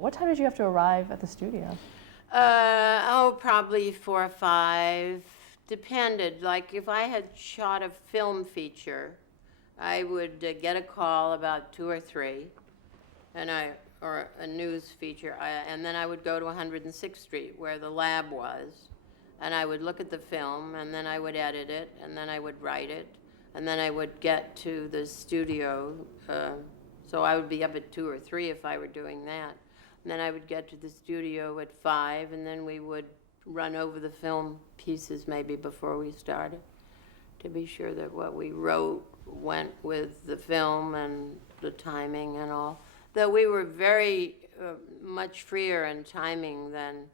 What time did you have to arrive at the studio? Probably 4 or 5. Depended. Like if I had shot a film feature, I would get a call about 2 or 3, or a news feature, and then I would go to 106th Street where the lab was, and I would look at the film, and then I would edit it, and then I would write it, and then I would get to the studio. So I would be up at 2 or 3 if I were doing that. And then I would get to the studio at 5, and then we would run over the film pieces maybe before we started to be sure that what we wrote went with the film and the timing and all. Though we were very much freer in timing than,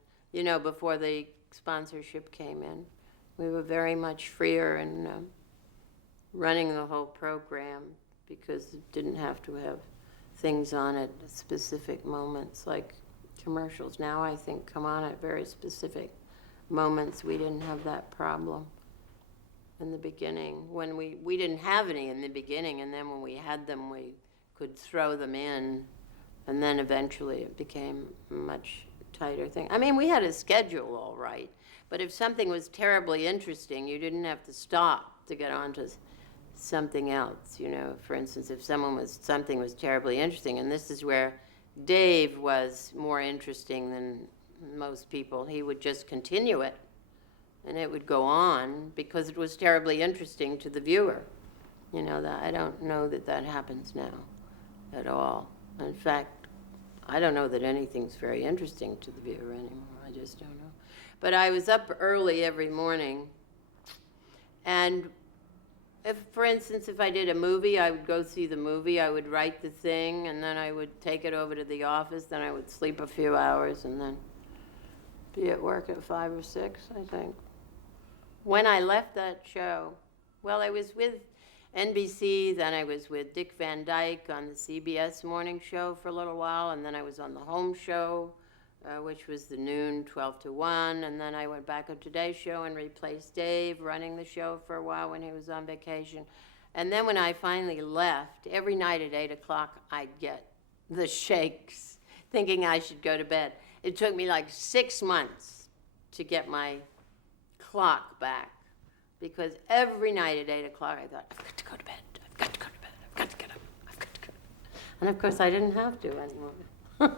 before the sponsorship came in. We were very much freer in running the whole program because it didn't have to have things on at specific moments like commercials now I think come on at very specific moments. We didn't have that problem in the beginning. When we didn't have any in the beginning, and then when we had them we could throw them in, and then eventually it became a much tighter thing. I mean, we had a schedule all right, but if something was terribly interesting you didn't have to stop to get on to something else. For instance, if something was terribly interesting, and this is where Dave was more interesting than most people, he would just continue it and it would go on because it was terribly interesting to the viewer. That I don't know that happens now at all. In fact, I don't know that anything's very interesting to the viewer anymore. I just don't know. But I was up early every morning, and for instance, if I did a movie, I would go see the movie, I would write the thing, and then I would take it over to the office, then I would sleep a few hours, and then be at work at 5 or 6, I think. When I left that show, well, I was with NBC, then I was with Dick Van Dyke on the CBS morning show for a little while, and then I was on the home show, which was the noon 12 to 1, and then I went back on Today's Show and replaced Dave running the show for a while when he was on vacation. And then when I finally left, every night at 8 o'clock I'd get the shakes, thinking I should go to bed. It took me like 6 months to get my clock back, because every night at 8 o'clock I thought, I've got to go to bed, I've got to go to bed, I've got to get up, I've got to go to bed. And of course I didn't have to anymore.